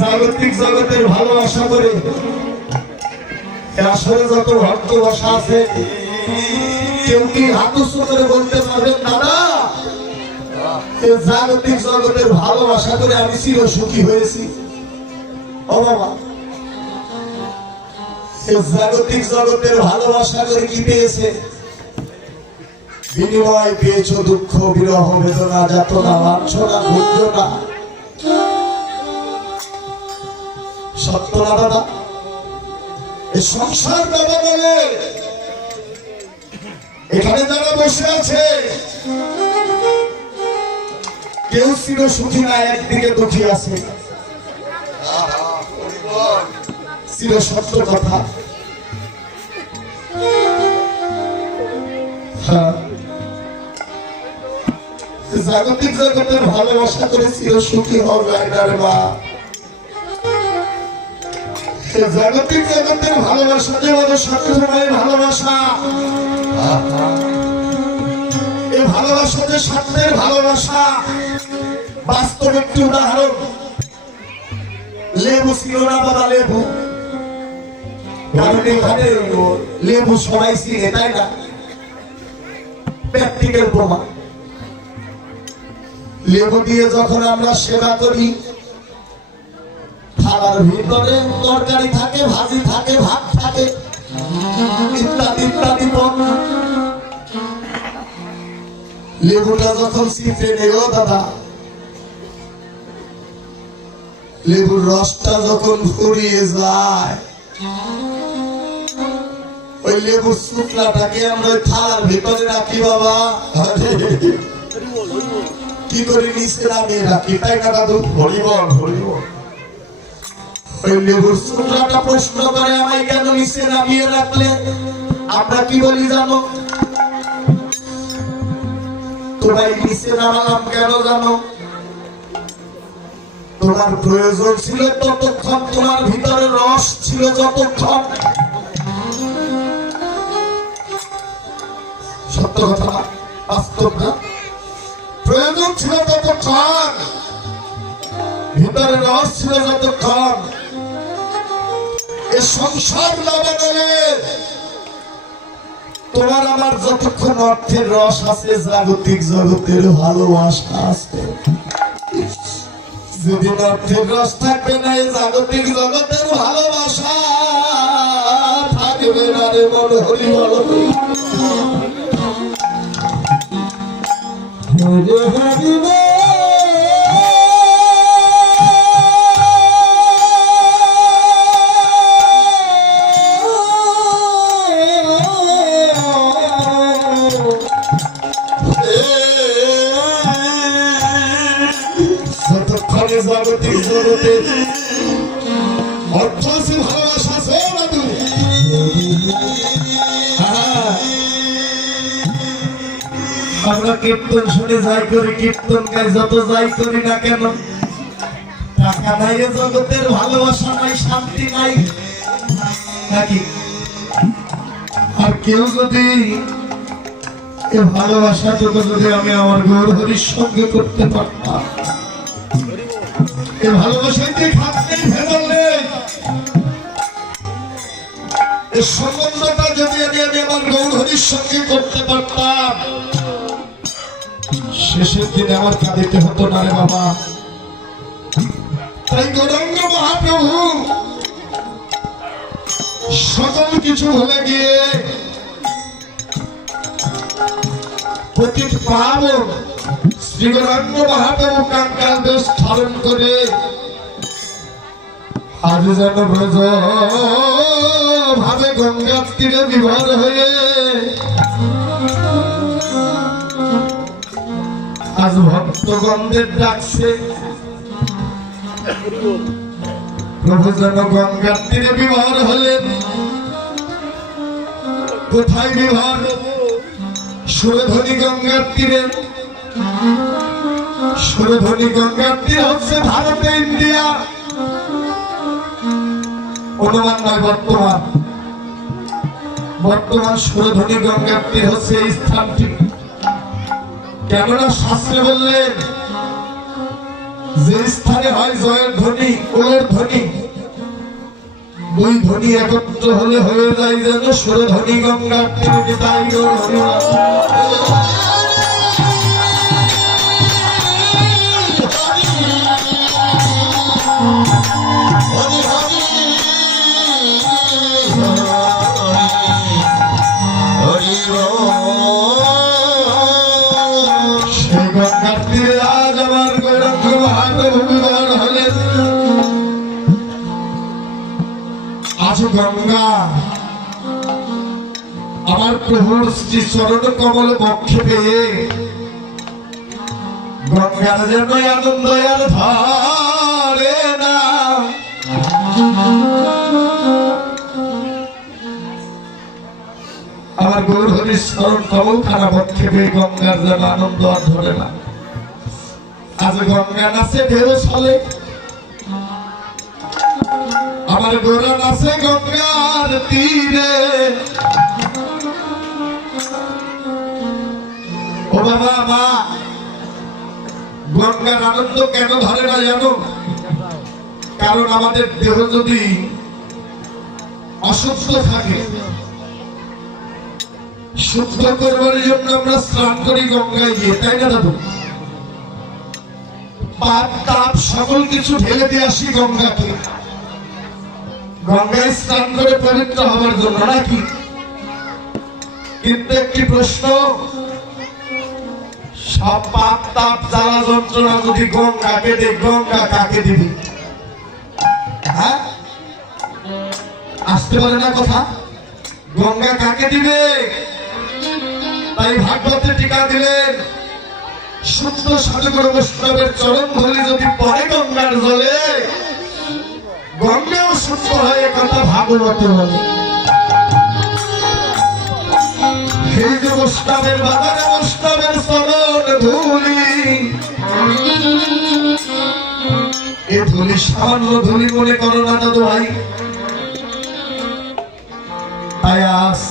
জাগতিক জগতের ভালোবাসা করে আসলে যত ভক্ত বসা আছে কেউ কি হাত উঁচু করে বলতে পারবেন দাদা জাগতিক জগতের ভালোবাসা করে আমি চির সুখী হয়েছি? ও বাবা, জাগতিক জগতের ভালোবাসা করে কি পেয়েছে? বিনিময় পেয়েছ দুঃখ, বিরহ, বেদনা, যাতনা, লাঞ্ছনা, ভুঞ্জনা। সত্য না দাদা? এই সংসার দাদা বলে এখানে যারা বসে আছে কেউ চির সুখী না, একদিকে দুঃখী আছে। চির সত্য কথা। জাগতিক জগতের ভালোবাসা করে চির সুখী হবে না রে মা। জাগতিক জগতের ভালোবাসা যে বড় সত্যময় ভালোবাসা, এই ভালোবাসা যে সত্যের ভালোবাসা। বাস্তব একটি উদাহরণ, লেবু ছিল না বাবা, লেবু। কারণ এখানে লেবু সবাই চিনে, তাই না? প্র্যাকটিক্যাল প্রমাণ। লেবু দিয়ে যখন আমরা সেবা করি, খাবার ভিতরে তরকারি থাকে, ভাজি থাকে, ভাত থাকে, ইত্যাদি ইত্যাদি। লেবুটা যখন চিপে নেও দাদা, লেবুর রসটা যখন ফুরিয়ে যায়, ওই লেবুর শুকনাটাকে আমরা ওই থালার ভিতরে রাখি বাবা। কি করে নিচে নামিয়ে রাখি, তাই না দাদু? হরিবল হরিবল। ওই লেবুর শুকনাটা প্রশ্ন করে আমায় কেন নিচে নামিয়ে রাখলে? আমরা কি বলি জানো? তোমায় নিচে নামালাম কেন জানো? তোমার প্রয়োজন ছিল ততক্ষণ, তোমার ভিতরে রস ছিল যতক্ষণ। সত্য কথা, বাস্তব না? প্রয়োজন ছিল ততক্ষণ, ভিতরে রস ছিল যতক্ষণ। এই সংসার না বদলে তোমার আমার যতক্ষণ অর্থের রস আছে, জাগতিক জগতের ভালোবাসা আছে। যদি অর্থের রস থাকবে না, এই জাগতিক জগতের ভালোবাসা থাকবে না রে মন। হরি বল হরি হরি বল। জাগতিক জগতের অর্থ আছে, ভালোবাসা আছে। আমরা কীর্তন শুনে যাই করি, কীর্তন গাই যত যাই করি না কেন, টাকা নাই, জগতের ভালোবাসা নাই, শান্তি নাই নাকি? আর কেউ যদি এই ভালোবাসাটুকু যদি আমি আমার গৌর হরির সঙ্গে করতে পারতাম, এই ভালোবাসাতে খাটতেই ভেবল নেই, এই সম্বন্ধটা যদি আমি আমার গৌর হরির সঙ্গে করতে পারতাম, শেষের দিনে আমার কাঁদিতে হতো না রে বাবা। তাই গৌরাঙ্গ মহাপ্রভু সকল কিছু ভুলে গিয়ে পতিত পাবন শ্রী গৌরাঙ্গ মহাপ্রভু কাঙ্কাল বেশ ধারণ করে আজ যেন ব্রজ ভাবে গঙ্গার তীরে বিভোর হয়ে আজ ভক্তগণদের ডাকছে। প্রভু যেন গঙ্গার তীরে বিভোর হলেন। কোথায় বিভোর? সুরধ্বনি গঙ্গার তীরে। সুরধ্বনি গঙ্গার তীর হচ্ছে ভারতে, ইন্ডিয়া। অনুমান নয়, বর্তমান। বর্তমান সুরধ্বনি গঙ্গার তীর হচ্ছে এই স্থানটি। কেননা শাস্ত্রে বললেন যে স্থানে হয় জয়ের ধ্বনি কুলের ধ্বনি, দুই ধ্বনি একত্র হলে হয়ে যায় যেন সুরধ্বনি গঙ্গার তীরে তাই গৌর হরিনাম। সেই গঙ্গার তীরে আজ আমার গৌরাঙ্গ মহাপ্রভু বিবর হলেন। আজ গঙ্গা আমার প্রভুর শ্রী চরণ কমল বক্ষে পেয়ে গঙ্গার যেন আনন্দ আর ধরে না। আমার গৌর হরির চরণ কমল খানা বক্ষে পেয়ে গঙ্গার যেন আনন্দ আর ধরে না। আজ গঙ্গা নাচে ঢেউ চলে, আমার গোরা নাচে গঙ্গার তীরে। ও বাবা মা, গঙ্গার আনন্দ কেন ধরে না জানো? কারণ আমাদের দেহ যদি অসুস্থ থাকে, শুদ্ধ করবার জন্য আমরা স্নান করি গঙ্গায় গিয়ে, তাই না দাদু? পাপ তাপ সকল কিছু ঢেলে দিয়ে আসি গঙ্গাকে, গঙ্গায় স্নান করে পবিত্র হবার জন্য, নাকি? কিন্তু একটি প্রশ্ন, সব পাপ তাপ জ্বালা যন্ত্রণা যদি গঙ্গাকে দে, গঙ্গা কাকে দিবি? হ্যাঁ, আসতে পারে না কথা, গঙ্গা কাকে দিবে? তাই ভাগবতে টিকা দিলেন, শুদ্ধ সাধুগুর বৈষ্ণবের চরণ ধরে যদি পড়ে গঙ্গার জলে, গঙ্গাও শুদ্ধ হয়, কথা ভাগবতে বলে। এই যে বৈষ্ণবের বাজারে বৈষ্ণবের চরণ ধুলি, এ ধুলি সামান্য ধুলি মনে করো না দাদু ভাই। তাই আজ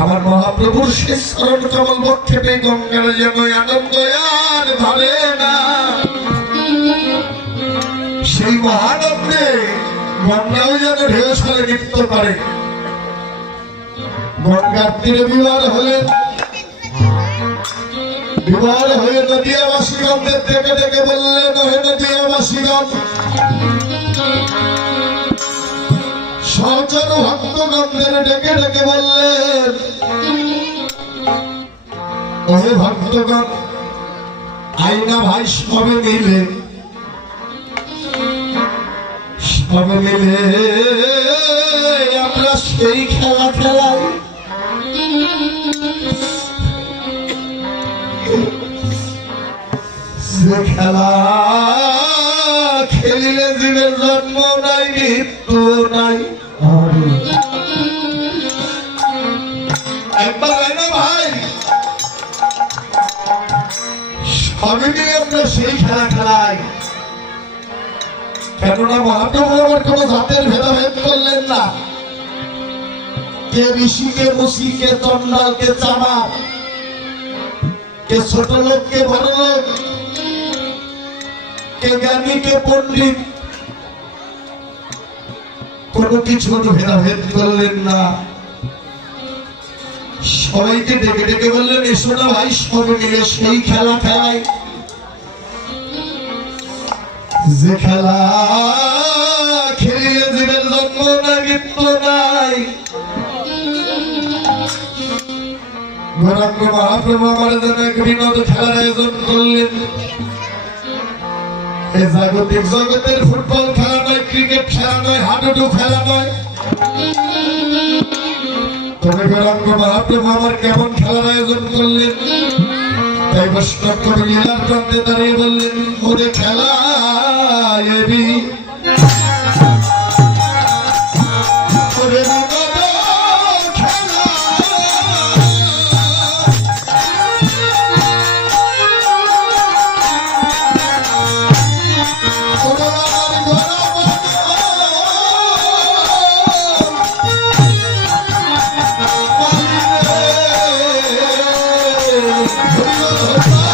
আমার মহাপ্রভুর শেষ চরণ কমল বক্ষে পেয়ে গঙ্গার যেন আনন্দ আর ধরে না। সেই মহানন্দে গঙ্গাও যেন ঢেউ ছলে নৃত্য করে। গঙ্গার তীরে বিবাহ হলেন, বিবাহ হয়ে নদিয়াবাসীগণদের ডেকে ডেকে বললেন, হে নদিয়াবাসীগণ, সহচর ভক্তগণদের ডেকে ডেকে বললেন, ওহে ভক্তগণ, আইনা ভাই সবে মিলে আমরা সেই খেলা খেলাই, সে খেলা খেলিলে জীবের জন্ম নাই, মৃত্যু নাই। একবার আইনা ভাই সবে মিলে আমরা সেই খেলা খেলাই। কেননা মহাপ্রভু আমার কোন জাতের ভেদাভেদ করলেন না, কে ঋষি, কে মুসি, কে চন্ডাল, কে চামার, কে ছোট লোক, কে বড় লোক, কে জ্ঞানী, কে পণ্ডিত, কোন কিছু ভেদাভেদ করলেন না। সবাইকে ডেকে ডেকে বললেন, এসো না ভাই সবে মিলে সেই খেলা খেলাই, যে খেলা খেলিলে জীবের জন্ম নাই, মৃত্যু নাই। গৌরাঙ্গ মহাপ্রভু আমার জন্য এক বিনোদ খেলার আয়োজন করলেন। এই জাগতিক জগতের ফুটবল খেলা নয়, ক্রিকেট খেলা নয়, হাডুডু খেলা নয়, তবে গৌরাঙ্গ মহাপ্রভু আমার কেমন খেলার আয়োজন করলেন? তাই বৈষ্ণব কবি লীলার প্রান্তে দাঁড়িয়ে বললেন, ওরে খেলা এবি Oh,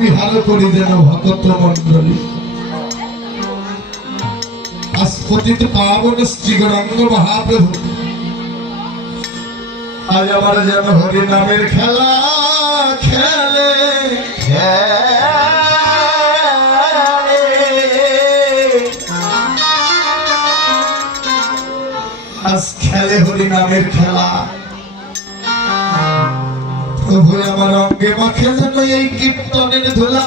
বিহার করি যেন ভক্ত মন্ডলী আজ পতিত পাবন শ্রী গৌরাঙ্গ মহাপ্রভু আজ আমার যেন হরি নামের খেলা খেলে আজ খেলে হরি নামের খেলা প্রভু আমার অঙ্গে মাখে যেন এই কীর্তনের ধুলা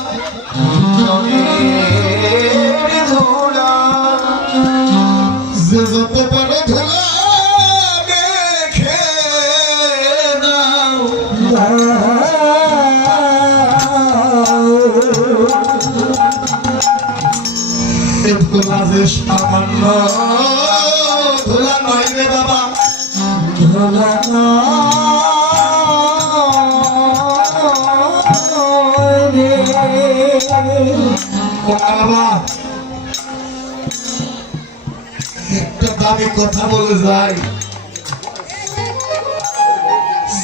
যে যত পারো ধুলা মেখে নাও এ ধুলা যে সামান্য ধুলা নয় রে বাবা ধুলা একটা দামি কথা বলে যাই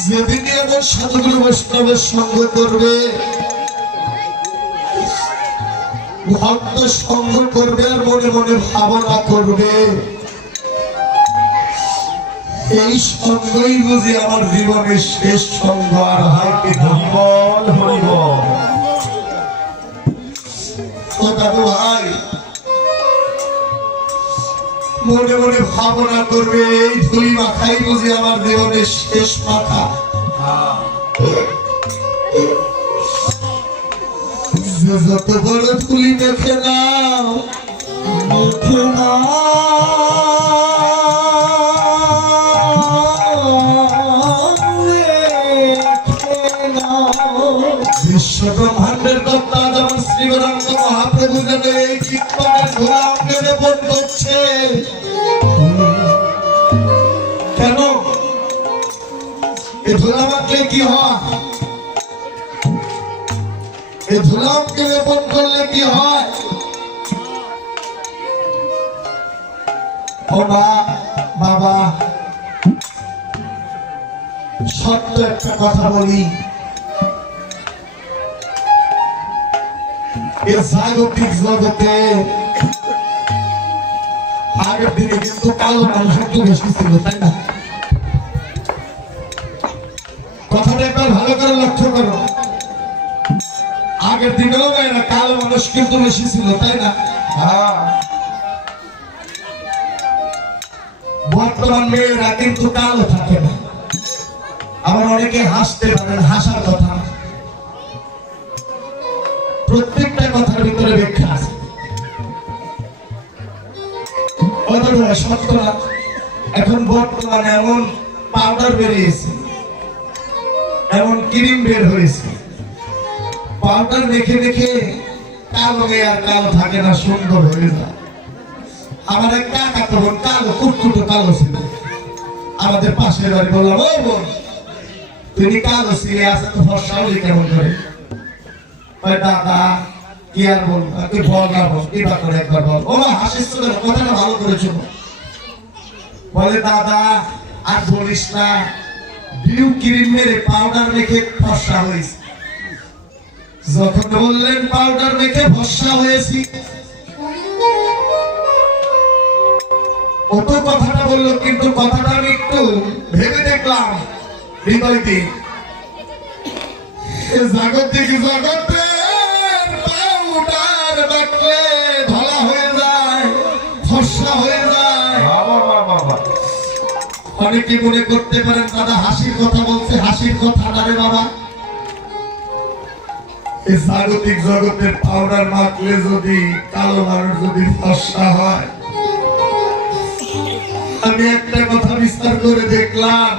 যেদিন এমন সাধুগুরু বৈষ্ণবের সঙ্গ করবে ভক্ত সঙ্গ করবে আর মনে মনে ভাবনা করবে এই সঙ্গই বুঝি আমার জীবনের শেষ সঙ্গ আর হয় কি বল হইব দাদু ভাই মনে মনে ভাবনা করবে এই ধুলি মাখাই বুঝি আমার জীবনের শেষ মাথা যত বড় ধুলি মেখে নাও মেখে বিশ্ব ব্রহ্মাণ্ডের কর্তা যেমন শ্রী গৌরাঙ্গ মহাপ্রভু যেন এই কীর্তনের ধুলা অঙ্গে লেপন করছে কেন এ ধুলা মাখলে কি হয় এ ধুলা অঙ্গে লেপন করলে কি হয় ও মা বাবা সত্য একটা কথা বলি এ জাগতিক জগতে আগের দিনে কিন্তু কালো মানুষ একটু বেশি ছিল তাই না কথাটা একবার ভালো করে লক্ষ্য করো আগের দিনেও না কালো মানুষ কিন্তু বেশি ছিল তাই না বর্তমান মেয়েরা কিন্তু কালো থাকে না আবার অনেকে হাসতে পারেন হাসার কথা প্রত্যেকটা কথার ভিতরে ব্যাখ্যা আছে সত্য না এখন বর্তমানে এমন পাউডার বেরিয়েছে এমন ক্রিম বের হয়েছে পাউডার দেখে দেখে কালো মেয়ে আর কালো থাকে না সুন্দর হয়ে যায় আমার এক কাকা তখন কালো কুটকুটো কালো ছিল আমাদের পাশের বাড়ি বললাম ও বোন তুমি কালো ছিঁড়ে আছে তো ফর্সা হলি কেমন করে? ওই দাদা কি আর বলবো, তুই বল না বল, কি বা করে একবার বল। ও মা হাসিস তো, কথাটা ভালো করেছো। বলে দাদা আর বলিস না, ডিউ ক্রিম মেরে পাউডার মেখে ফর্সা হয়েছে। যখন বললেন পাউডার মেখে ফর্সা হয়েছি, ও তো কথাটা বললো, কিন্তু কথাটা আমি একটু ভেবে দেখলাম হৃদয় দিয়ে। জাগতিক জগতে পাউডার মাখলে ধলা হয়ে যায়, ফর্সা হয়ে যায়। অনেকে মনে করতে পারেন দাদা হাসির কথা বলছে, হাসির কথা না রে বাবা। এই জাগতিক জগতের পাউডার মাখলে যদি কালো মানুষ যদি ফর্সা হয়, আমি একটা কথা বিস্তার করে দেখলাম,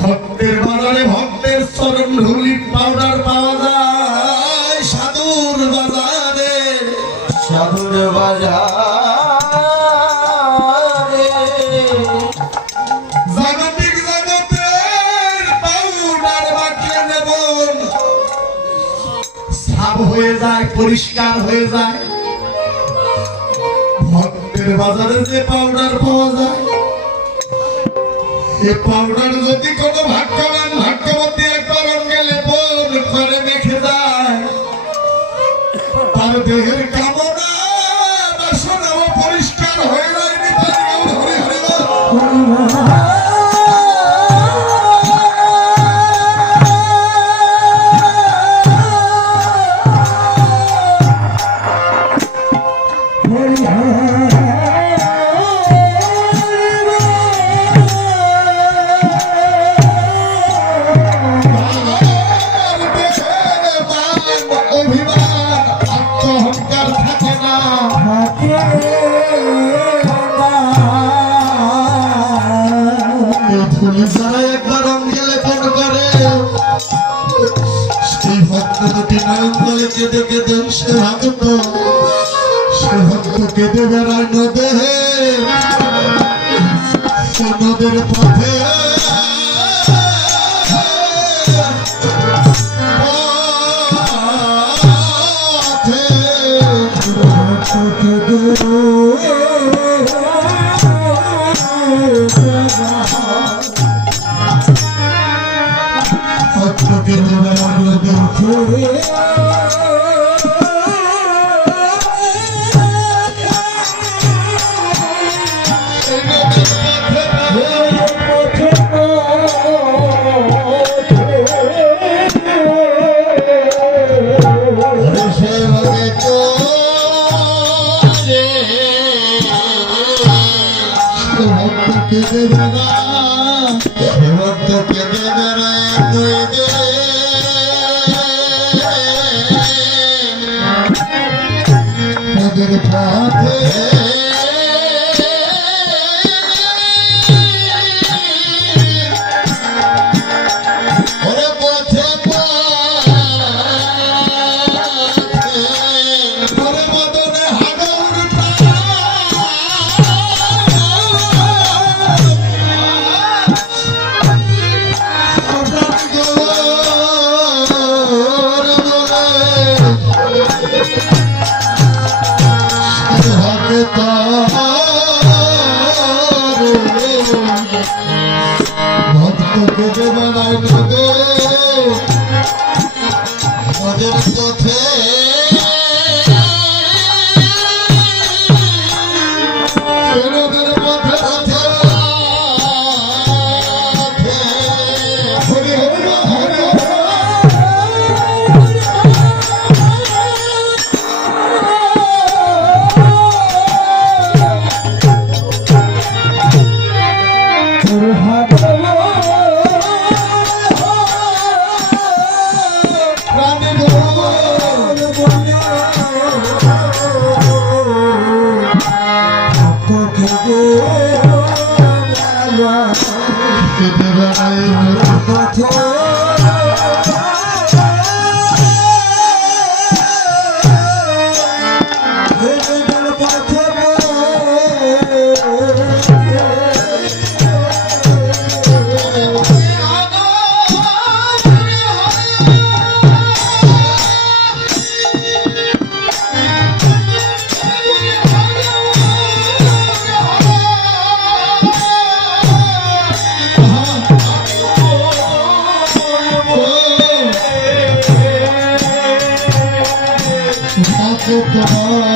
ভক্তের বাজারে ভক্তের চরণ ধুলি পাউডার পাওয়া যায় সাধুর বাজারে, সাধুর বাজারে। জাগতিক জগতের পাউডার মাখলে যেমন সাফ হয়ে যায়, পরিষ্কার হয়ে যায়, ভক্তের বাজারে যে পাউডার পাওয়া যায়, এই পাউডার যদি কোনো ভাগ্যবান ভাগ্যবতী একবার অঙ্গে লেপন করে মেখে যায়, তার দেহের কামনা বাসনাও পরিষ্কার হয়ে যায়। হরি হরি বল। যারা একবার অঙ্গে লেপন করে, সেই ভক্ত যদি নয়ন বলে কেঁদে কেঁদে সে ভক্ত কেঁদে বেড়ায় নদে, সে নদের পথে কেঁদে বেড়ায়, ভক্ত কেঁদে বেড়ায় নদীর পথে। তোমার